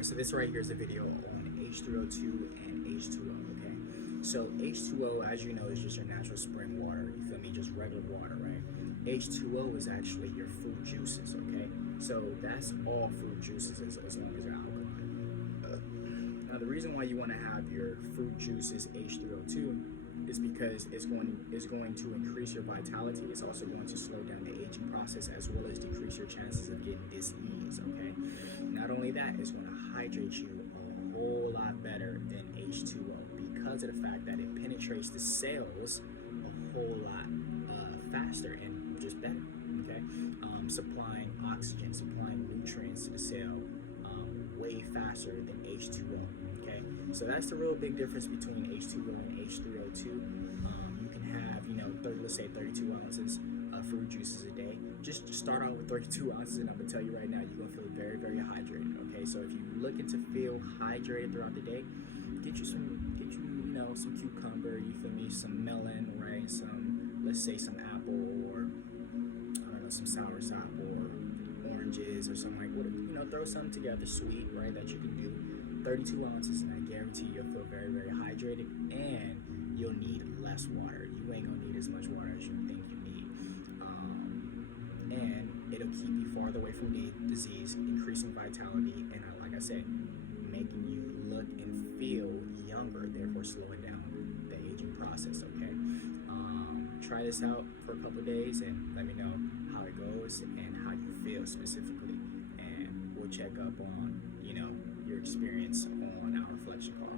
Alright, so this right here is a video on H3o2 and H2o, okay? So H2o, as you know, is just your natural spring water, you feel me, just regular water, right? H2o is actually your fruit juices, okay? So that's all fruit juices as long as they're alkaline. Now the reason why you want to have your fruit juices H3o2 is because it's going to increase your vitality. It's also going to slow down the aging process as well as decrease your chances of getting disease, okay? Not only that, it's going to hydrate you a whole lot better than H2o because of the fact that it penetrates the cells a whole lot faster and just better, okay? Supplying oxygen, supplying nutrients to the cell way faster than H2o, okay? So that's the real big difference between H2o and H3o2. You can have, let's say 32 ounces of fruit juices a day. Just start out with 32 ounces, and I'm gonna tell you right now, you're gonna feel very, very hydrated, okay? So if you're looking to feel hydrated throughout the day, get you some cucumber, you feel me, some melon, right? Let's say some apple, or I don't know, some soursop, or oranges, or something like that. Throw something together sweet, right, that you can do. 32 ounces, and I guarantee you'll feel very, very hydrated, and you'll need less water. You ain't gonna need as much water as you think you need. And it'll keep you farther away from the disease, increasing vitality, and like I said, making you look and feel younger, therefore slowing down the aging process, okay? Try this out for a couple of days and let me know how it goes and how you feel specifically, and we'll check up on your experience on our reflection call.